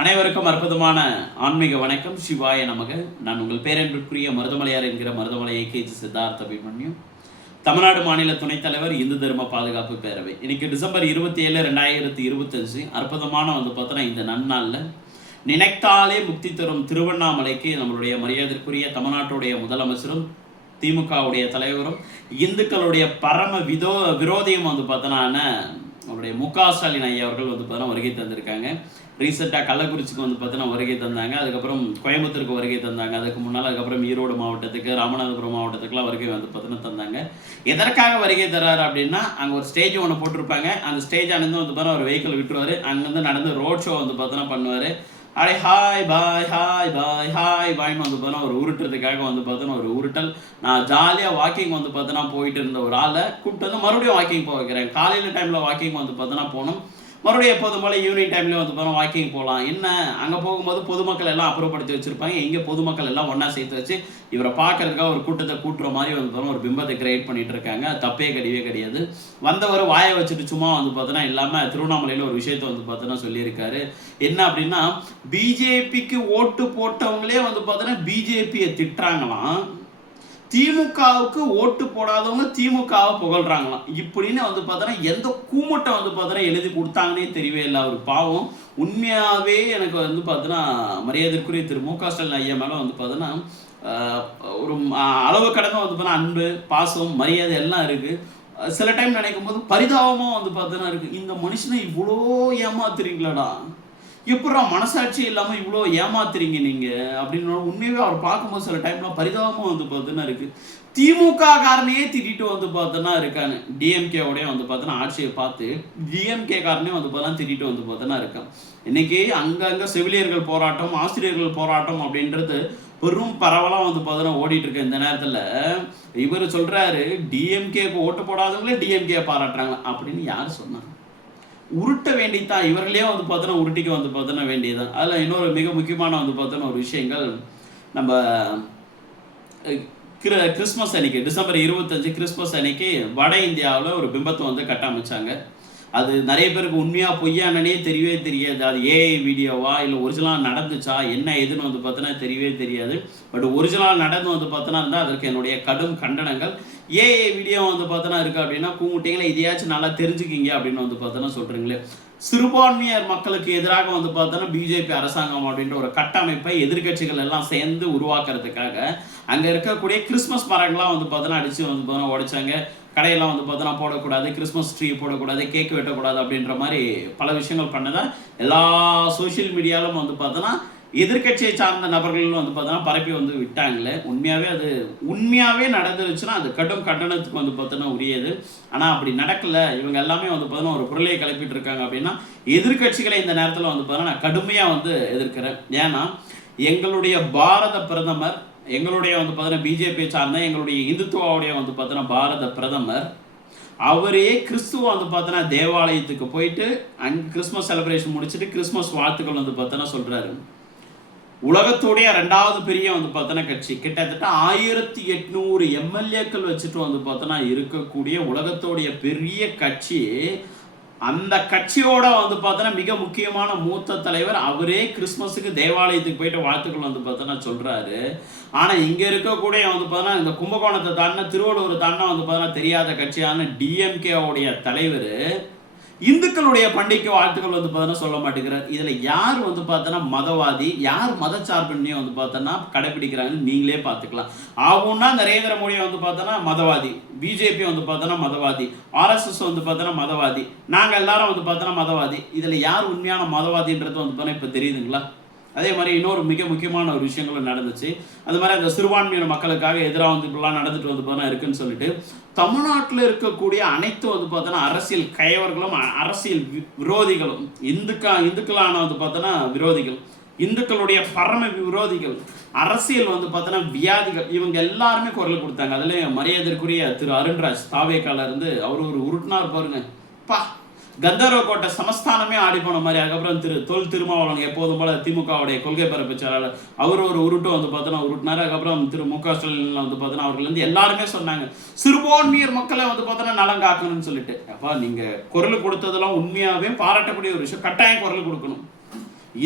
அனைவருக்கும் அற்புதமான ஆன்மீக வணக்கம். சிவாய நமக. நான் உங்கள் பேரன்பிற்குரிய மருதமலையார் என்கிற மருதமலை ஏகேஜி சித்தார்த்த அபிமன்யு, தமிழ்நாடு மாநில துணைத் தலைவர், இந்து தர்ம பாதுகாப்பு பேரவை. இன்னைக்கு டிசம்பர் 27, 2025 அற்புதமான பார்த்தோன்னா இந்த நன்னாளில் நினைத்தாலே முக்தி தரும் திருவண்ணாமலைக்கு நம்மளுடைய மரியாதைக்குரிய தமிழ்நாட்டுடைய முதலமைச்சரும் திமுகவுடைய தலைவரும் இந்துக்களுடைய பரம விரோதியும் பார்த்தோன்னா அவருடைய மு.க. ஸ்டாலின் ஐயா அவர்கள் பார்த்தோன்னா வருகை தந்திருக்காங்க. ரீசெண்டாக கள்ளக்குறிச்சிக்கு பார்த்தோன்னா வருகை தந்தாங்க. அதுக்கப்புறம் கோயம்புத்தூருக்கு வருகை தந்தாங்க. அதுக்கு முன்னால் அதுக்கப்புறம் ஈரோடு மாவட்டத்துக்கு, ராமநாதபுரம் மாவட்டத்துக்குலாம் வருகை பார்த்தோன்னா தந்தாங்க. எதற்காக வருகை தர்றாரு அப்படின்னா, அங்கே ஒரு ஸ்டேஜ் ஒன்று போட்டிருப்பாங்க. அந்த ஸ்டேஜ் அணிந்து பார்த்தோன்னா ஒரு வெஹிக்கிள் விட்டுருவார். அங்கேருந்து நடந்து ரோட் ஷோ பார்த்தோன்னா பண்ணுவார். அப்படியே ஹாய் பாய்னு பார்த்தோன்னா ஒரு உருட்டுறதுக்காக பார்த்தோன்னா ஒரு உருட்டல். நான் ஜாலியாக வாக்கிங் பார்த்தோன்னா போயிட்டு இருந்த ஒரு ஆளை கூப்பிட்டு மறுபடியும் வாக்கிங் போக வைக்கிறேன். காலையில் டைமில் வாக்கிங் பார்த்தோன்னா போகணும், மறுபடியும் எப்போதும் போல் ஈவினிங் டைம்லேயே போகிறோம் வாக்கிங் போகலாம். என்ன அங்கே போகும்போது பொதுமக்கள் எல்லாம் அப்புறப்படுத்தி வச்சுருப்பாங்க. இங்கே பொதுமக்கள் எல்லாம் ஒன்றா சேர்த்து வச்சு இவரை பார்க்கறதுக்காக ஒரு கூட்டத்தை கூட்டுற மாதிரி ஒரு பிம்பத்தை கிரியேட் பண்ணிட்டு இருக்காங்க. அது தப்பே கிடையாது. வந்தவர் வாயை வச்சுட்டு சும்மா பார்த்தோன்னா இல்லாமல் திருவண்ணாமலையில் ஒரு விஷயத்தை பார்த்தோன்னா சொல்லியிருக்காரு. என்ன அப்படின்னா, பிஜேபிக்கு ஓட்டு போட்டவங்களே பார்த்தோன்னா பிஜேபியை திட்டுறாங்களாம், திமுகவுக்கு ஓட்டு போடாதவங்க திமுகவை புகழ்றாங்களாம். இப்படின்னு பார்த்தோன்னா எந்த கூமட்டை பார்த்தோன்னா எழுதி கொடுத்தாங்கன்னே தெரியவே இல்லை. அவர் பாவம். உண்மையாகவே எனக்கு பார்த்தோன்னா மரியாதைக்குரிய திரு மு.க. ஸ்டாலின் ஐயா மேலே பார்த்தோன்னா ஒரு அளவு கடந்த பார்த்தோன்னா அன்பு, பாசம், மரியாதை எல்லாம் இருக்குது. சில டைம் நினைக்கும் போது பரிதாபமாக பார்த்தோன்னா இருக்குது. இந்த மனுஷனை இவ்வளோ ஏமாத்துறீங்களாடா, எப்படா மனசாட்சி இல்லாமல் இவ்வளோ ஏமாத்துறீங்க நீங்கள் அப்படின்னு உண்மையாகவே அவர் பார்க்கும்போது சில டைம்லாம் பரிதாபமாக பார்த்தோன்னா இருக்குது. திமுக காரனையே திட்டிட்டு பார்த்தோன்னா இருக்காங்க. டிஎம்கேவோடைய பார்த்தோன்னா ஆட்சியை பார்த்து டிஎம்கே காரனே பார்த்தோன்னா திட்டிட்டு பார்த்தோன்னா இருக்கான். இன்னைக்கு அங்கங்கே செவிலியர்கள் போராட்டம், ஆசிரியர்கள் போராட்டம் அப்படின்றது பெரும் பரவலாக பார்த்தோன்னா ஓடிட்டு இருக்கு. இந்த நேரத்தில் இவர் சொல்கிறாரு, டிஎம்கேக்கு ஓட்டு போடாதவங்களே டிஎம்கே பாராட்டுறாங்க அப்படின்னு யார் சொன்னாங்க? உருட்ட வேண்டித்தான். இவர்களே பார்த்தோன்னா உருட்டிக்கு பார்த்தோன்னா வேண்டியதுதான். அதில் இன்னொரு மிக முக்கியமான பார்த்தோன்னா ஒரு விஷயங்கள், நம்ம கிறிஸ்மஸ் அன்னைக்கு டிசம்பர் 25 கிறிஸ்மஸ் அன்னைக்கு வட இந்தியாவில் ஒரு பிம்பத்தை கட்டமைச்சாங்க. அது நிறைய பேருக்கு உண்மையாக பொய்யானே தெரியவே தெரியாது. அது ஏஐ வீடியோவா இல்லை ஒரிஜினலாக நடந்துச்சா என்ன எதுன்னு பார்த்தோன்னா தெரியவே தெரியாது. பட் ஒரிஜினலாக நடந்து பார்த்தோன்னா இருந்தால் அதற்கு என்னுடைய கடும் கண்டனங்கள். ஏஐ வீடியோ பார்த்தோன்னா இருக்குது அப்படின்னா கூமுட்டிங்களா இதையாச்சும் நல்லா தெரிஞ்சுக்கிங்க அப்படின்னு பார்த்தோன்னா சொல்கிறீங்களே. சிறுபான்மையர் மக்களுக்கு எதிராக பார்த்தோன்னா பிஜேபி அரசாங்கம் அப்படின்ற ஒரு கட்டமைப்பை எதிர்கட்சிகள் எல்லாம் சேர்ந்து உருவாக்குறதுக்காக அங்கே இருக்கக்கூடிய கிறிஸ்மஸ் மரங்கள்லாம் பார்த்தோன்னா அடித்து பார்த்தோன்னா உடைச்சாங்க. கடையெல்லாம் பார்த்தோன்னா போடக்கூடாது, கிறிஸ்மஸ் ட்ரீ போடக்கூடாது, கேக் வெட்டக்கூடாது அப்படின்ற மாதிரி பல விஷயங்கள் பண்ணதான் எல்லா சோஷியல் மீடியாலும் பார்த்தோன்னா எதிர்கட்சியை சார்ந்த நபர்கள் பார்த்தோன்னா பரப்பி விட்டாங்களே. உண்மையாகவே நடந்துருச்சுன்னா அது கடும் கண்டனத்துக்கு பார்த்தோன்னா உரியது. ஆனால் அப்படி நடக்கலை. இவங்க எல்லாமே பார்த்தோன்னா ஒரு பொருளையை கிளப்பிட்டு இருக்காங்க. அப்படின்னா எதிர்கட்சிகளை இந்த நேரத்தில் பார்த்தோன்னா நான் கடுமையாக எதிர்க்கிறேன். ஏன்னா எங்களுடைய பாரத பிரதமர், எங்களுடைய பார்த்தோன்னா பிஜேபியை சார்ந்த எங்களுடைய இந்துத்துவாவுடைய பார்த்தோன்னா பாரத பிரதமர் அவரே கிறிஸ்துவ பார்த்தோன்னா தேவாலயத்துக்கு போயிட்டு அங்கே கிறிஸ்மஸ் செலிப்ரேஷன் முடிச்சுட்டு கிறிஸ்மஸ் வாழ்த்துக்கள் பார்த்தோன்னா சொல்கிறாரு. உலகத்தோடைய 2வது பெரிய பார்த்தோன்னா கட்சி, கிட்டத்தட்ட 1800 எம்எல்ஏக்கள் வச்சுட்டு பார்த்தோன்னா இருக்கக்கூடிய உலகத்தோடைய பெரிய கட்சி, அந்த கட்சியோட பார்த்தோன்னா மிக முக்கியமான மூத்த தலைவர் அவரே கிறிஸ்மஸுக்கு தேவாலயத்துக்கு போயிட்டு வாழ்த்துக்கள் பார்த்தோன்னா சொல்கிறாரு. ஆனால் இங்கே இருக்கக்கூடிய பார்த்தோன்னா இந்த கும்பகோணத்தை தாண்டின திருவள்ளூர் தாண்டினா பார்த்தோன்னா தெரியாத கட்சியான டிஎம்கேவுடைய தலைவர் இந்துக்களுடைய பண்டிகைக்கு வாழ்த்துக்கள் பார்த்தோன்னா சொல்ல மாட்டேங்கிறார். இதில் யார் பார்த்தோன்னா மதவாதி, யார் மதச்சார்பின்மையை பார்த்தோன்னா கடைபிடிக்கிறாங்கன்னு நீங்களே பார்த்துக்கலாம். ஆகும்னா நரேந்திர மோடியை பார்த்தோன்னா மதவாதி, பிஜேபி பார்த்தோன்னா மதவாதி, ஆர்எஸ்எஸ் பார்த்தோன்னா மதவாதி, நாங்கள் எல்லாரும் பார்த்தோன்னா மதவாதி. இதில் யார் உண்மையான மதவாதின்றது பார்த்தோன்னா இப்போ தெரியுதுங்களா? அதே மாதிரி இன்னொரு மிக முக்கியமான ஒரு விஷயங்களும் நடந்துச்சு. அது மாதிரி அந்த சிறுபான்மையின மக்களுக்காக எதிராக இப்படிலாம் நடந்துட்டு பார்த்தோன்னா இருக்குன்னு சொல்லிட்டு தமிழ்நாட்டில் இருக்கக்கூடிய அனைத்து பார்த்தோன்னா அரசியல் கயவர்களும் அரசியல் விரோதிகளும் இந்துக்களான பார்த்தோன்னா விரோதிகள், இந்துக்களுடைய பரம விரோதிகள், அரசியல் பார்த்தோன்னா வியாதிகள், இவங்க எல்லாருமே குரல் கொடுத்தாங்க. அதில் மரியாதைக்குரிய திரு அருண்ராஜ் தாவேக்கால இருந்து அவர் ஒரு உருட்டினார் பாருங்க, பா கந்தர்வ கோட்டை சமஸ்தானமே ஆடி போன மாதிரி. அதுக்கப்புறம் தொல் திருமாவளவன் எப்போதும் போல திமுகவுடைய கொள்கை பரப்பு செயலாளர் அவர் ஒரு உருட்டு பார்த்தோன்னா உருட்டினார். அதுக்கப்புறம் திரு மு.க. ஸ்டாலின் பார்த்தோன்னா அவர்கள் எல்லாருமே சொன்னாங்க சிறுபான்மையர் மக்களை பார்த்தோன்னா நலம் காக்கணும்னு சொல்லிட்டு. அப்போ நீங்கள் குரல் கொடுத்ததெல்லாம் உண்மையாகவே பாராட்டக்கூடிய ஒரு விஷயம். கட்டாயம் குரல் கொடுக்கணும்.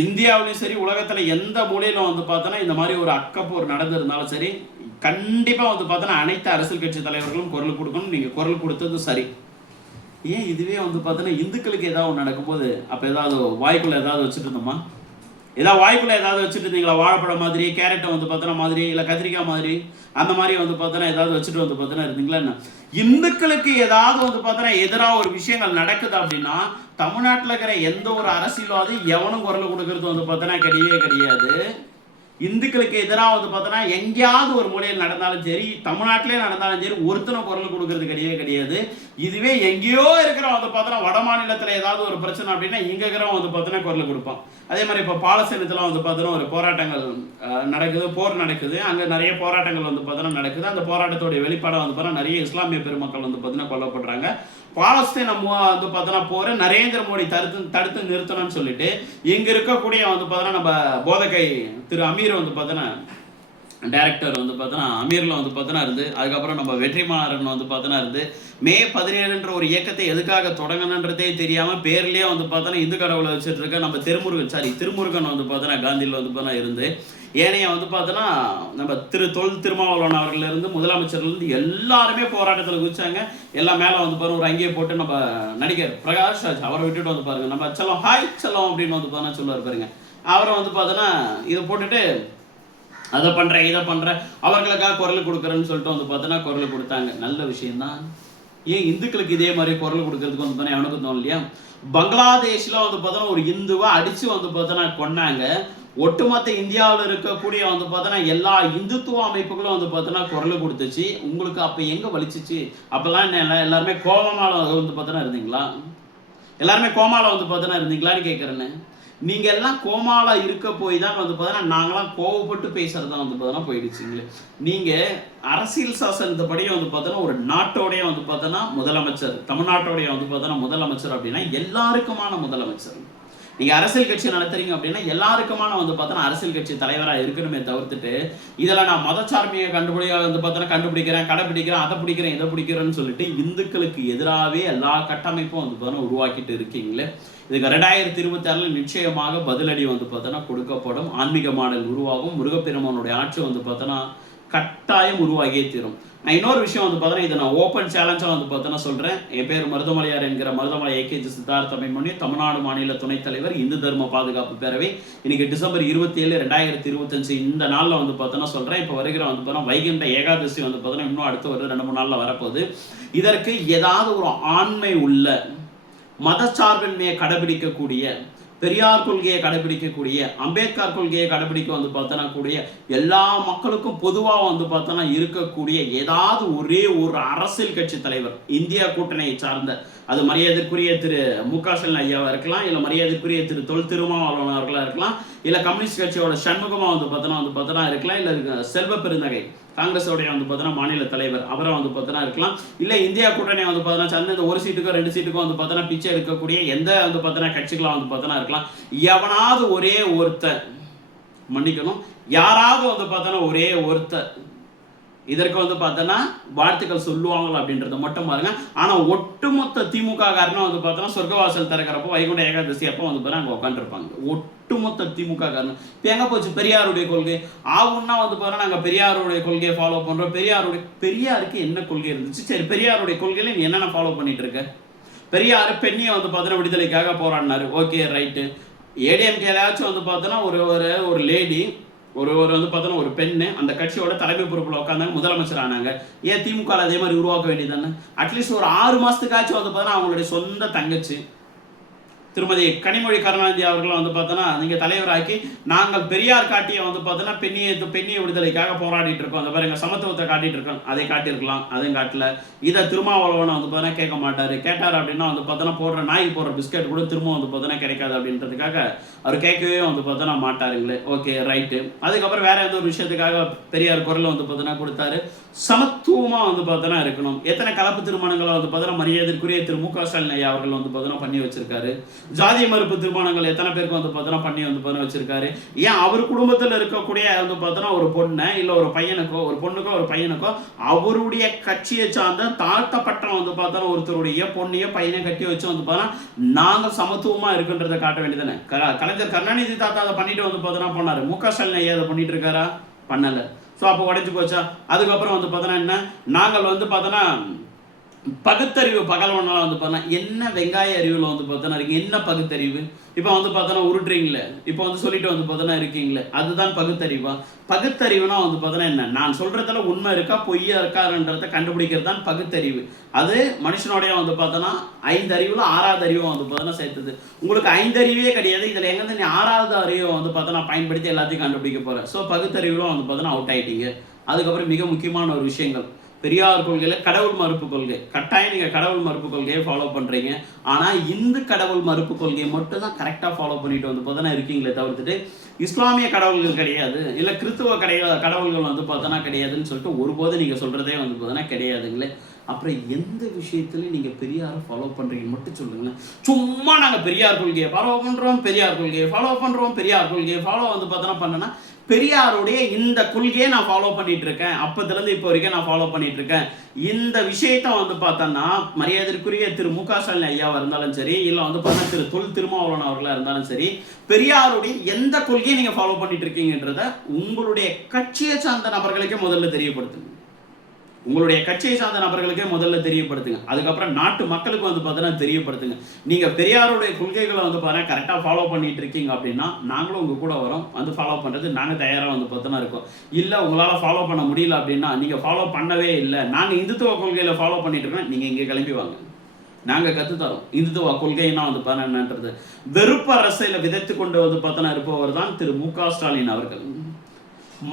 இந்தியாவிலையும் சரி உலகத்தில் எந்த மூலையில் வந்து பார்த்தோன்னா இந்த மாதிரி ஒரு அக்கப்போர் நடந்திருந்தாலும் சரி, கண்டிப்பாக வந்து பார்த்தோன்னா அனைத்து அரசியல் கட்சி தலைவர்களும் குரல் கொடுக்கணும். நீங்கள் குரல் கொடுத்தது சரி. ஏன் இதுவே வந்து பார்த்தோன்னா இந்துக்களுக்கு ஏதாவது ஒன்று நடக்கும்போது அப்போ ஏதாவது வாய்க்குள்ளே ஏதாவது வச்சுட்டு இருந்தோமா? ஏதாவது வாய்க்குள்ளே ஏதாவது வச்சுட்டு இருந்தீங்களா? வாழைப்பழம் மாதிரி, கேரட்டை வந்து பார்த்தோன்னா மாதிரி, இல்லை கத்திரிக்காய் மாதிரி, அந்த மாதிரி வந்து பார்த்தோன்னா ஏதாவது வச்சுட்டு வந்து பார்த்தோன்னா இருந்தீங்களா என்ன? இந்துக்களுக்கு ஏதாவது வந்து பார்த்தோன்னா எதிராக ஒரு விஷயங்கள் நடக்குது அப்படின்னா தமிழ்நாட்டில் இருக்கிற எந்த ஒரு அரசியல்வாதி எவனும் குரல் கொடுக்கறது வந்து பார்த்தோன்னா கிடையவே கிடையாது. இந்துக்களுக்கு எதிராக வந்து பார்த்தோன்னா எங்கேயாவது ஒரு மூலையில் நடந்தாலும் சரி, தமிழ்நாட்டிலே நடந்தாலும் சரி, ஒருத்தனை குரல் கொடுக்கறது கிடையவே கிடையாது. இதுவே எங்கேயோ இருக்கிறவன் வந்து பார்த்தோன்னா வட மாநிலத்தில் ஏதாவது ஒரு பிரச்சனை அப்படின்னா இங்கே இருக்கிறவன் வந்து பார்த்தோன்னா குரல் கொடுப்பான். அதே மாதிரி இப்போ பாலஸ்தீனத்தில் வந்து பார்த்தோன்னா ஒரு போராட்டங்கள் நடக்குது, போர் நடக்குது. அங்கே நிறைய போராட்டங்கள் வந்து பார்த்தோன்னா நடக்குது. அந்த போராட்டத்தோடைய வெளிப்பாடாக வந்து பார்த்தோன்னா நிறைய இஸ்லாமிய பெருமக்கள் வந்து பார்த்தோன்னா கொல்லப்படுறாங்க. பாலஸ்தீனம் வந்து பார்த்தோன்னா போற நரேந்திர மோடி தடுத்து நிறுத்தணும்னு சொல்லிட்டு இங்க இருக்கக்கூடிய வந்து பார்த்தோன்னா நம்ம போதகை திரு அமீர் வந்து பார்த்தோன்னா டைரக்டர் வந்து பார்த்தோன்னா அமீரில் வந்து பார்த்தோன்னா இருந்து, அதுக்கப்புறம் நம்ம வெற்றிமாறன் வந்து பார்த்தோன்னா இருந்து, மே 17ன்ற ஒரு இயக்கத்தை எதுக்காக தொடங்கணுன்றதே தெரியாமல் பேர்லேயே வந்து பார்த்தோன்னா இந்து கடவுளை வச்சுட்டு இருக்க நம்ம திருமுருகன் வந்து பார்த்தோன்னா காந்தியில் வந்து பார்த்தோன்னா இருந்து, ஏனைய வந்து பார்த்தோன்னா நம்ம திருமாவளவன் அவர்களிருந்து முதலமைச்சர்லேருந்து எல்லாருமே போராட்டத்தில் குதிச்சாங்க. எல்லாம் மேலே வந்து பாருங்க ஒரு அங்கேயே போட்டு நம்ம நடிகர் பிரகாஷ் ராஜ் அவரை விட்டுட்டு வந்து பாருங்க நம்ம செல்லம் ஹாய் செல்லம் அப்படின்னு வந்து பார்த்தோன்னா சொல்லுவார் பாருங்க. அவரை வந்து பார்த்தோன்னா இதை போட்டுட்டு அதை பண்ணுறேன் இதை பண்ணுறேன் அவர்களுக்காக குரல் கொடுக்குறேன்னு சொல்லிட்டு வந்து பார்த்தோன்னா குரல் கொடுத்தாங்க. நல்ல விஷயம்தான். ஏன் இந்துக்களுக்கு இதே மாதிரி குரல் கொடுக்கறதுக்கு வந்து பார்த்தோன்னா எனக்கு தோணும் இல்லையா? பங்களாதேஷில் வந்து பார்த்தோன்னா ஒரு இந்துவை அடித்து வந்து பார்த்தோன்னா கொண்டாங்க. ஒட்டுமொத்த இந்தியாவில் இருக்கக்கூடிய வந்து பார்த்தோன்னா எல்லா இந்துத்துவ அமைப்புகளும் வந்து பார்த்தோன்னா குரல் கொடுத்துச்சு. உங்களுக்கு அப்போ எங்கே வலிச்சிச்சு? அப்போல்லாம் எல்லாருமே கோபமால வந்து பார்த்தோன்னா இருந்தீங்களா? எல்லாருமே கோமால வந்து பார்த்தோன்னா இருந்தீங்களான்னு கேட்குறேன்னு. நீங்கள் எல்லாம் கோமால இருக்க போய் தான் வந்து பார்த்தோன்னா நாங்களாம் கோவப்பட்டு பேசுறது தான் வந்து பார்த்தோன்னா போயிடுச்சுங்களே. நீங்கள் அரசியல் சாசனத்தைப்படி வந்து பார்த்தோன்னா ஒரு நாட்டோடைய வந்து பார்த்தோன்னா முதலமைச்சர், தமிழ்நாட்டோடைய வந்து பார்த்தோன்னா முதலமைச்சர் அப்படின்னா எல்லாருக்குமான முதலமைச்சர். நீங்கள் அரசியல் கட்சி நடத்துறீங்க அப்படின்னா எல்லாருக்குமான வந்து பார்த்தோன்னா அரசியல் கட்சி தலைவராக இருக்கணுமே தவிர்த்துட்டு இதில் நான் மதச்சார்மையை வந்து பார்த்தோன்னா கண்டுபிடிக்கிறேன், கடைப்பிடிக்கிறேன், அதை பிடிக்கிறேன், இதை பிடிக்கிறேன்னு சொல்லிட்டு இந்துக்களுக்கு எதிராகவே எல்லா கட்டமைப்பும் வந்து பார்த்தோன்னா உருவாக்கிட்டு இருக்கீங்களே. இதுக்கு 2026 நிச்சயமாக பதிலடி வந்து பார்த்தோன்னா கொடுக்கப்படும். ஆன்மீக மாடல் உருவாகும். முருகப்பெருமானுடைய ஆட்சி வந்து பார்த்தோன்னா கட்டாயம் உருவாகியே தீரும். நான் இன்னொரு விஷயம் வந்து பார்த்தோன்னா இதை நான் ஓப்பன் சேலஞ்சாக வந்து பார்த்தோன்னா சொல்கிறேன். என் பேர் மருதமலையார் என்கிற மருதமலை ஏகேஜி சித்தார்த்த அபிமன்யு, தமிழ்நாடு மாநில துணைத் தலைவர், இந்து தர்ம பாதுகாப்பு பேரவை. இன்னைக்கு டிசம்பர் 27, 2025 இந்த நாளில் வந்து பார்த்தோன்னா சொல்கிறேன். இப்போ வருகிற வந்து பார்த்தோன்னா வைகுண்ட ஏகாதசி வந்து பார்த்தோன்னா இன்னும் அடுத்து ஒரு 2-3 நாளில் வரப்போகுது. இதற்கு ஏதாவது ஒரு ஆண்மை உள்ள மதச்சார்பின்மையை கடைபிடிக்கக்கூடிய, பெரியார் கொள்கையை கடைபிடிக்கக்கூடிய, அம்பேத்கர் கொள்கையை கடைபிடிக்க வந்து பார்த்தோன்னா கூடிய எல்லா மக்களுக்கும் பொதுவாக வந்து பார்த்தோன்னா இருக்கக்கூடிய ஏதாவது ஒரே ஒரு அரசியல் கட்சி தலைவர் இந்தியா கூட்டணியை சார்ந்த, அது மரியாதைக்குரிய திரு மு.க. ஸ்டாலின் ஐயாவாக இருக்கலாம், இல்லை மரியாதைக்குரிய திரு திருமாவளவன் அவர்களாக இருக்கலாம், இல்லை கம்யூனிஸ்ட் கட்சியோட சண்முகமாக வந்து பார்த்தோன்னா இருக்கலாம், இல்லை செல்வ பெருந்தகை காங்கிரஸோடைய வந்து பார்த்தோன்னா மாநில தலைவர் அவரை வந்து பார்த்தோன்னா இருக்கலாம், இல்லை இந்தியா கூட்டணி வந்து பார்த்தோன்னா சேர்ந்து இந்த ஒரு சீட்டுக்கோ 2 சீட்டுக்கோ வந்து பார்த்தோன்னா பிச்சை எடுக்கக்கூடிய எந்த வந்து பார்த்தோன்னா கட்சிகளாக வந்து பார்த்தோன்னா இருக்கலாம். எவனாவது ஒரே ஒருத்தர், மன்னிக்கணும், யாராவது வந்து பார்த்தோன்னா ஒரே ஒருத்தர் இதற்கு வந்து பார்த்தோன்னா வாழ்த்துக்கள் சொல்லுவாங்களா அப்படின்றத மட்டும் பாருங்க. ஆனால் ஒட்டுமொத்த திமுக காரனும் வந்து பார்த்தோன்னா சொர்க்கவாசல் திறக்கிறப்போ வைகுண்ட ஏகாதசி அப்போ வந்து பார்த்தா அங்கே உட்காந்துருப்பாங்க. ஒட்டுமொத்த திமுக காரணம் இப்போ எங்கே போச்சு பெரியாருடைய கொள்கை? ஆகுன்னா வந்து பார்த்தோன்னா நாங்கள் பெரியாருடைய கொள்கையை ஃபாலோ பண்ணுறோம். பெரியாருக்கு என்ன கொள்கை இருந்துச்சு? சரி, பெரியாருடைய கொள்கையில் நீ என்னென்ன ஃபாலோ பண்ணிட்டு இருக்க? பெரியார் பெண்ணியை வந்து பார்த்தோன்னா விடுதலைக்காக போராடினாரு. Okay, right. ஏடிஎம்கேலாச்சும் வந்து பார்த்தோன்னா ஒரு லேடி ஒரு வந்து பார்த்தோன்னா ஒரு பெண்ணு அந்த கட்சியோட தலைமை பொறுப்பில் உட்காந்தாங்க, முதலமைச்சர் ஆனாங்க. ஏன் திமுக அதே மாதிரி உருவாக்க வேண்டியதானே? அட்லீஸ்ட் ஒரு 6 மாதத்துக்காச்சும் வந்து பார்த்தோன்னா அவங்களுடைய சொந்த தங்கச்சி திருமதி கனிமொழி கருணாநிதி அவர்களும் வந்து பார்த்தோன்னா நீங்கள் தலைவராக்கி நாங்கள் பெரியார் காட்டிய வந்து பார்த்தோன்னா பெண்ணிய விடுதலைக்காக போராடிட்டு இருக்கோம், அந்த பாருங்க சமத்துவத்தை காட்டிட்டு இருக்கோம், அதை காட்டியிருக்கலாம், அதையும் காட்டல. இதை திருமாவளவனை வந்து பார்த்தோன்னா கேட்க மாட்டார். கேட்டார் அப்படின்னா வந்து பார்த்தோன்னா நாய்க்கு போடுற பிஸ்கட் கூட திரும்ப வந்து பார்த்தோன்னா கிடைக்காது அப்படின்றதுக்காக அவர் கேட்கவே வந்து பார்த்தோன்னா மாட்டாருங்களே. Okay, right. அதுக்கப்புறம் வேற எந்த ஒரு விஷயத்துக்காக பெரியார் குரல் வந்து பார்த்தோன்னா கொடுத்தாரு. சமத்துவமா வந்து பார்த்தோன்னா இருக்கணும். எத்தனை கலப்பு திருமணங்களை வந்து பார்த்தோன்னா மரியாதைக்குரிய திரு மு.க. ஸ்டாலின் ஐயா அவர்கள் வந்து பார்த்தோன்னா பண்ணி வச்சிருக்காரு. ஜாதிய மறுப்பு திருமணங்கள் எத்தனை பேருக்கு வந்து பார்த்தோன்னா பண்ணி வந்து பார்த்தோன்னா வச்சிருக்காரு. ஏன் அவர் குடும்பத்தில் இருக்கக்கூடிய வந்து பார்த்தோன்னா ஒரு பொண்ணை இல்லை ஒரு பையனுக்கோ ஒரு பொண்ணுக்கோ ஒரு பையனுக்கோ அவருடைய கட்சியை சார்ந்த தாழ்த்தப்பட்ட வந்து பார்த்தோன்னா ஒருத்தருடைய பொண்ணையோ பையனை கட்டி வச்சு வந்து பார்த்தோன்னா நாங்கள் சமத்துவமாக இருக்குன்றதை காட்ட வேண்டியதானே. கலைஞர் கருணாநிதி தாத்தா அதை பண்ணிட்டு வந்து பார்த்தோன்னா பண்ணாரு. மு.க. ஸ்டாலின் ஐயா அதை பண்ணிட்டு இருக்காரா? பண்ணலை. ஸோ அப்போ உடைஞ்சு போச்சா? அதுக்கப்புறம் வந்து பார்த்தோன்னா என்ன, நாங்கள் வந்து பார்த்தோன்னா பகுத்தறிவு பகல்வனால் வந்து பார்த்தோன்னா என்ன வெங்காய அறிவில் வந்து பார்த்தோன்னா இருக்கு. என்ன பகுத்தறிவு? இப்போ வந்து பார்த்தோன்னா உருட்டுறீங்களே, இப்போ வந்து சொல்லிட்டு வந்து பார்த்தோன்னா இருக்கீங்களே, அதுதான் பகுத்தறிவா? பகுத்தறிவுனா வந்து பார்த்தோன்னா என்ன, நான் சொல்றதுல உண்மை இருக்கா பொய்யா இருக்காருன்றத கண்டுபிடிக்கிறது தான் பகுத்தறிவு. அது மனுஷனோடைய வந்து பார்த்தோன்னா 5 அறிவுல 6வது அறிவை வந்து பார்த்தோன்னா சேர்த்தது. உங்களுக்கு 5 அறிவே கிடையாது, இதில் எங்கேருந்து நீ 6வது அறிவை வந்து பார்த்தோன்னா பயன்படுத்தி எல்லாத்தையும் கண்டுபிடிக்க போகிறேன். ஸோ பகுத்தறிவுல வந்து பார்த்தோன்னா அவுட் ஆகிட்டீங்க. அதுக்கப்புறம் மிக முக்கியமான ஒரு விஷயங்கள், பெரியார் கொள்கையில் கடவுள் மறுப்பு கொள்கை. கட்டாயம் நீங்கள் கடவுள் மறுப்பு கொள்கையை ஃபாலோ பண்ணுறீங்க. ஆனால் இந்து கடவுள் மறுப்பு கொள்கையை மட்டும் தான் கரெக்டாக ஃபாலோ பண்ணிட்டு வந்து பார்த்தோன்னா இருக்கீங்களே தவிர்த்துட்டு இஸ்லாமிய கடவுள்கள் கிடையாது, இல்லை கிறிஸ்துவ கடவுள்கள் வந்து பார்த்தோன்னா கிடையாதுன்னு சொல்லிட்டு ஒருபோது நீங்கள் சொல்கிறதே வந்து பார்த்தோன்னா கிடையாதுங்களே. அப்புறம் எந்த விஷயத்துலையும் நீங்கள் பெரியாரை ஃபாலோ பண்ணுறீங்கன்னு மட்டும் சொல்லுங்களேன். சும்மா நாங்கள் பெரியார் கொள்கையை ஃபாலோ பண்ணுறோம், பெரியார் கொள்கையை ஃபாலோ பண்ணுறோம், பெரியார் கொள்கையை ஃபாலோ வந்து பார்த்தோன்னா பண்ணனா பெரியாருடைய இந்த கொள்கையை நான் ஃபாலோ பண்ணிட்டு இருக்கேன், அப்போதுலேருந்து இப்போ வரைக்கும் நான் ஃபாலோ பண்ணிட்டு இருக்கேன். இந்த விஷயத்த வந்து பார்த்தோன்னா மரியாதைக்குரிய திரு மு.க. ஸ்டாலின் ஐயாவாக இருந்தாலும் சரி, இல்லை வந்து பார்த்தா திரு தொல் திருமாவளவன் அவர்களாக இருந்தாலும் சரி, பெரியாருடைய எந்த கொள்கையை நீங்கள் ஃபாலோ பண்ணிட்டு இருக்கீங்கன்றத உங்களுடைய கட்சியை சார்ந்த நபர்களுக்கே முதல்ல தெரியப்படுத்துங்க. உங்களுடைய கட்சியை சார்ந்த நபர்களுக்கே முதல்ல தெரியப்படுத்துங்க. அதுக்கப்புறம் நாட்டு மக்களுக்கு வந்து பார்த்தீங்கன்னா தெரியப்படுத்துங்க. நீங்கள் பெரியாருடைய கொள்கைகளை வந்து பார்த்தீங்கன்னா கரெக்டாக ஃபாலோ பண்ணிட்டு இருக்கீங்க அப்படின்னா நாங்களும் உங்கள் கூட வரோம், வந்து ஃபாலோ பண்ணுறது நாங்கள் தயாராக வந்து பார்த்தோன்னா இருக்கோம். இல்லை உங்களால் ஃபாலோ பண்ண முடியல அப்படின்னா நீங்கள் ஃபாலோ பண்ணவே இல்லை, நாங்கள் இந்துத்துவ கொள்கையில் ஃபாலோ பண்ணிட்டு இருக்கோம், நீங்கள் இங்கே கிளம்பி வாங்க, நாங்கள் கற்றுத்தரோம் இந்துத்துவ கொள்கைன்னா வந்து பார்த்தா என்னன்றது. வெறுப்பு அரசியலை விதைத்து கொண்டு வந்து பார்த்தோன்னா இருப்பவர் தான் திரு மு.க. ஸ்டாலின் அவர்கள்.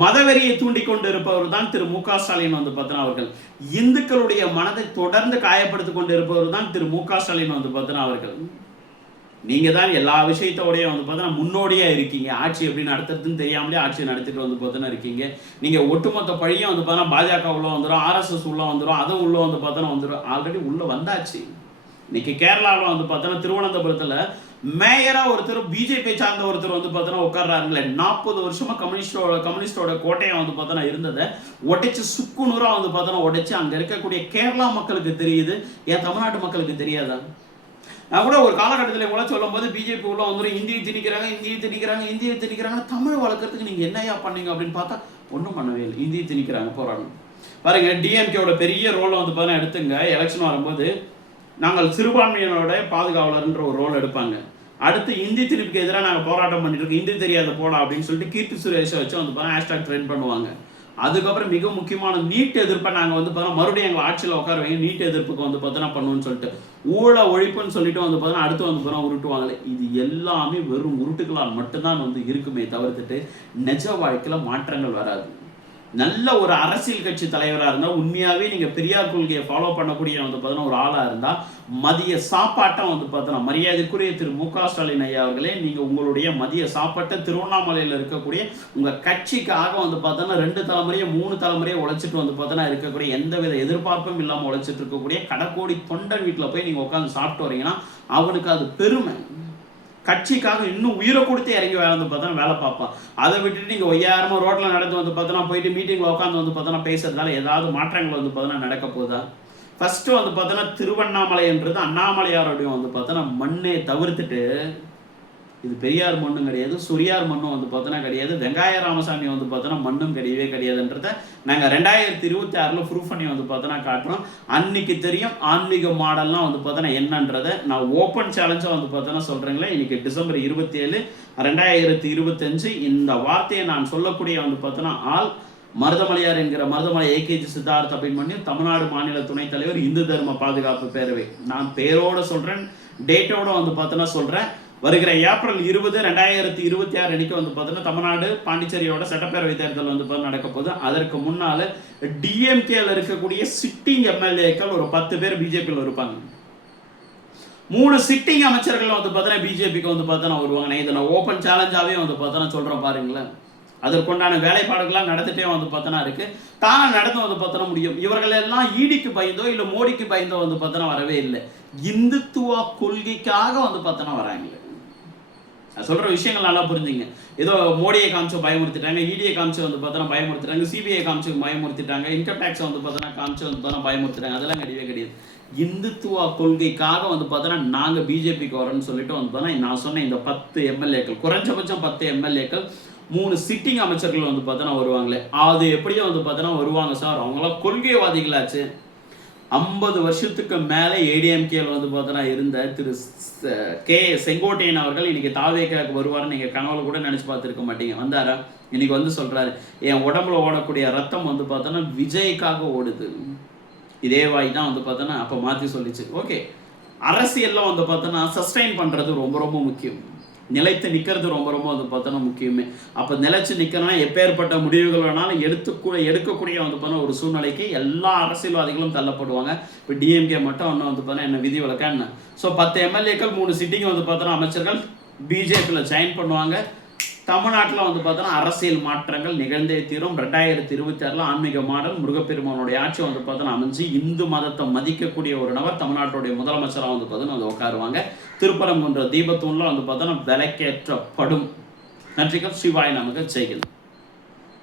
மதவெறியை தூண்டிக்கொண்டு இருப்பவர் தான் திரு மு.க. ஸ்டாலின் வந்து பார்த்தோன்னா அவர்கள். இந்துக்களுடைய மனதை தொடர்ந்து காயப்படுத்திக் கொண்டு இருப்பவர் தான் திரு மு.க. ஸ்டாலின் வந்து பார்த்தோன்னா அவர்கள். நீங்க தான் எல்லா விஷயத்தோடய வந்து பார்த்தோன்னா முன்னோடியா இருக்கீங்க. ஆட்சி எப்படி நடத்துறதுன்னு தெரியாமலே ஆட்சி நடத்திட்டு வந்து பார்த்தோன்னா இருக்கீங்க. நீங்க ஒட்டுமொத்த பழியும் வந்து பார்த்தோன்னா பாஜக உள்ள வந்துடும், RSS உள்ள வந்துடும், அதுவும் உள்ள வந்து பார்த்தோன்னா வந்துடும். ஆல்ரெடி உள்ள வந்தாச்சு. இன்னைக்கு கேரளாவில் வந்து பார்த்தோன்னா திருவனந்தபுரத்தில் மேயரா ஒருத்தர் பிஜேபி சார்ந்த ஒருத்தர் வந்து பார்த்தோன்னா உட்கார்றாருங்களே. 40 வருஷமா கம்யூனிஸ்டோட கோட்டையை வந்து பார்த்தோன்னா இருந்ததை உடைச்சு சுக்குநூறா வந்து பார்த்தோன்னா உடைச்சு அங்க இருக்கக்கூடிய கேரளா மக்களுக்கு தெரியுது, ஏன் தமிழ்நாட்டு மக்களுக்கு தெரியாதா? நான் கூட ஒரு காலகட்டத்தில் கூட சொல்லும் போது பிஜேபி உள்ள வந்துடும், இந்தியை திணிக்கிறாங்க, தமிழ் வளர்க்கறதுக்கு நீங்க என்னையா பண்ணீங்க அப்படின்னு பார்த்தா ஒன்றும் பண்ணவே இல்லை, இந்தியை திணிக்கிறாங்க போராடணும். பாருங்க, டிஎம்கேவோட பெரிய ரோலை வந்து பார்த்தோன்னா எடுத்துங்க. எலெக்ஷன் வரும்போது நாங்கள் சிறுபான்மையினரோட பாதுகாவலர்ன்ற ஒரு ரோல் எடுப்பாங்க. அடுத்து இந்தி திணிப்புக்கு எதிராக நாங்கள் போராட்டம் பண்ணிட்டு இருக்கோம், இந்தி தெரியாத போடா அப்படின்னு சொல்லிட்டு கீர்த்தி சுரேஷை வச்சு வந்து பார்த்தா ஹேஷ்டாக் ட்ரெண்ட் பண்ணுவாங்க. அதுக்கப்புறம் மிக முக்கியமான நீட் எதிர்ப்பை நாங்கள் வந்து பார்த்தோன்னா மறுபடியும் எங்கள் ஆட்சியில் உட்கார வைங்க, நீட் எதிர்ப்புக்கு வந்து பார்த்தோன்னா பண்ணுவோன்னு சொல்லிட்டு ஊழ ஒழிப்புன்னு சொல்லிட்டு வந்து பார்த்தோன்னா அடுத்து வந்து பார்த்தோன்னா உருட்டுவாங்களே. இது எல்லாமே வெறும் உருட்டுகளால் மட்டும்தான் வந்து இருக்குமே தவிர்த்துட்டு நிஜ வாழ்க்கையில் மாற்றங்கள் வராது. நல்ல ஒரு அரசியல் கட்சி தலைவராக இருந்தால், உண்மையாகவே நீங்கள் பெரியார் கொள்கையை ஃபாலோ பண்ணக்கூடிய வந்து பார்த்தோன்னா ஒரு ஆளாக இருந்தால், மதிய சாப்பாட்டை வந்து பார்த்தோன்னா மரியாதைக்குரிய திரு மு.க. ஸ்டாலின் ஐயா அவர்களே, நீங்கள் உங்களுடைய மதிய சாப்பாட்டை திருவண்ணாமலையில் இருக்கக்கூடிய உங்கள் கட்சிக்காக வந்து பார்த்தோன்னா 2 தலைமுறையை 3 தலைமுறையை உழைச்சிட்டு வந்து பார்த்தோன்னா இருக்கக்கூடிய எந்தவித எதிர்பார்ப்பும் இல்லாமல் உழைச்சிட்டு இருக்கக்கூடிய கடைக்கோடி தொண்டன் வீட்டில் போய் நீங்கள் உட்காந்து சாப்பிட்டு வரீங்கன்னா அவனுக்கு அது பெருமை. கட்சிக்காக இன்னும் உயிரை கொடுத்து இறங்கி வந்து பார்த்தோன்னா வேலை பார்ப்பான். அதை விட்டுட்டு நீங்கள் 5000 ரோட்டில் நடந்து வந்து பார்த்தோன்னா போயிட்டு மீட்டிங்கில் உட்காந்து வந்து பார்த்தோன்னா பேசுறதுனால ஏதாவது மாற்றங்கள் வந்து பார்த்தோன்னா நடக்க போகுதா? ஃபர்ஸ்ட் வந்து பார்த்தோன்னா திருவண்ணாமலைன்றது அண்ணாமலையாரோடையும் வந்து பார்த்தோன்னா மண்ணே தவிர்த்துட்டு, இது பெரியார் மண்ணும் கிடையாது, சொரியார் மண்ணும் வந்து பார்த்தோன்னா கிடையாது, வெங்காய ராமசாமி வந்து பார்த்தோன்னா மண்ணும் கிடையவே கிடையாதுன்றத நாங்கள் 2026 ப்ரூஃப் பண்ணி வந்து பார்த்தோன்னா காட்டுறோம். அன்னைக்கு தெரியும் ஆன்மீக மாடல்லாம் வந்து பார்த்தோன்னா என்னன்றதை நான் ஓப்பன் சேலஞ்சாக வந்து பார்த்தோன்னா சொல்கிறேங்களே. இன்னைக்கு டிசம்பர் 27, 2025 இந்த வார்த்தையை நான் சொல்லக்கூடிய வந்து பார்த்தோன்னா ஆள் மருதமலையார் என்கிற மருதமலை ஏகேஜி சித்தார்த் அப்படின்னு பண்ணி தமிழ்நாடு மாநில துணைத் தலைவர் இந்து தர்ம பாதுகாப்பு பேரவை. நான் பேரோட சொல்கிறேன், டேட்டோட வந்து பார்த்தோன்னா சொல்கிறேன். வருகிற ஏப்ரல் 20, 2026 அன்னைக்கு வந்து பார்த்தோன்னா தமிழ்நாடு பாண்டிச்சேரியோட சட்டப்பேரவை தேர்தல் வந்து பார்த்தா நடக்க போகுது. அதற்கு முன்னால் டிஎம்கேல இருக்கக்கூடிய சிட்டிங் எம்எல்ஏக்கள் ஒரு 10 பேர் பிஜேபியில் இருப்பாங்க. 3 சிட்டிங் அமைச்சர்கள் வந்து பார்த்தோன்னா பிஜேபிக்கு வந்து பார்த்தோன்னா வருவாங்க. இதை நான் ஓப்பன் சேலஞ்சாகவே வந்து பார்த்தோன்னா சொல்கிறேன் பாருங்களேன். அதற்குண்டான வேலைப்பாடுகள்லாம் நடந்துட்டே வந்து பார்த்தோன்னா இருக்கு. தானா நடந்து வந்து பார்த்தோன்னா முடியும். இவர்கள் எல்லாம் ஈடிக்கு பயந்தோ இல்லை மோடிக்கு பயந்தோ வந்து பார்த்தோன்னா வரவே இல்லை. இந்துத்துவ கொள்கைக்காக வந்து பார்த்தோன்னா வராங்க. சொல்ற விஷயங்கள் நல்லா புரிஞ்சுங்க. ஏதோ மோடியை காமிச்சு பயமுறுத்திட்டாங்க, இடியை காமிச்சு வந்து பார்த்தோன்னா பயமுறுத்திட்டாங்க, சிபிஐ காமிச்சு பயமுறுத்திட்டாங்க, இன்கம் டேக்ஸ் வந்து பார்த்தோன்னா காமிச்சு வந்து பார்த்தோன்னா பயமுறுத்திட்டாங்க. அதெல்லாம் கிடையவே கிடையாது. இந்துத்துவ கொள்கைக்காக வந்து பார்த்தோன்னா நாங்கள் பிஜேபிக்கு வரோம்னு சொல்லிட்டு வந்து பார்த்தோன்னா நான் சொன்ன இந்த 10 எம்எல்ஏக்கள், குறைஞ்சபட்சம் 10 எம்எல்ஏக்கள் 3 சிட்டிங் அமைச்சர்கள் வந்து பார்த்தோன்னா வருவாங்களே, அது எப்படியும் வந்து பார்த்தோன்னா வருவாங்க சார். அவங்களாம் கொள்கைவாதிகளாச்சு. 50 வருஷத்துக்கு மேலே ஏடிஎம்கேல வந்து பார்த்தோன்னா இருந்த திரு கே செங்கோட்டையன் அவர்கள் இன்னைக்கு தாவேக்காக்கு வருவார்னு நீங்கள் கனவுல கூட நினச்சி பார்த்துருக்க மாட்டீங்க. வந்தாரா? இன்னைக்கு வந்து சொல்கிறாரு, என் உடம்புல ஓடக்கூடிய ரத்தம் வந்து பார்த்தோன்னா விஜய்க்காக ஓடுது. இதே வாய் தான் வந்து பார்த்தோன்னா அப்போ மாற்றி சொல்லிச்சு. ஓகே, அரசியலில் வந்து பார்த்தோன்னா சஸ்டைன் பண்ணுறது ரொம்ப ரொம்ப முக்கியம். நிலைத்து நிற்கிறது ரொம்ப ரொம்ப வந்து பார்த்தோன்னா முக்கியமே. அப்போ நிலைச்சு நிற்கணும்னா எப்பேற்பட்ட முடிவுகள் வேணாலும் எடுக்கக்கூடிய வந்து பார்த்தோன்னா ஒரு சூழ்நிலைக்கு எல்லா அரசியல்வாதிகளும் தள்ளப்படுவாங்க. இப்போ டிஎம்கே மட்டும் ஒன்றும் வந்து பார்த்தோன்னா என்ன விதி விலக்கா என்ன? ஸோ 10 எம்எல்ஏக்கள் 3 சிட்டிங் வந்து பார்த்தோன்னா அமைச்சர்கள் பிஜேபியில் ஜாயின் பண்ணுவாங்க. தமிழ்நாட்டில் வந்து பார்த்தோன்னா அரசியல் மாற்றங்கள் நிகழ்ந்தே தீரும். 2026 ஆன்மீக மாடல் முருகப்பெருமானுடைய ஆட்சி வந்து பார்த்தோன்னா அமைஞ்சு இந்து மதத்தை மதிக்கக்கூடிய ஒரு நபர் தமிழ்நாட்டுடைய முதலமைச்சராக வந்து பார்த்தோன்னா வந்து உட்காருவாங்க. திருப்பரங்குன்ற தீபத்தூன்ல வந்து பார்த்தோன்னா விலக்கேற்றப்படும். நன்றிகள். சிவாய் நமக்கு செய்கிறது.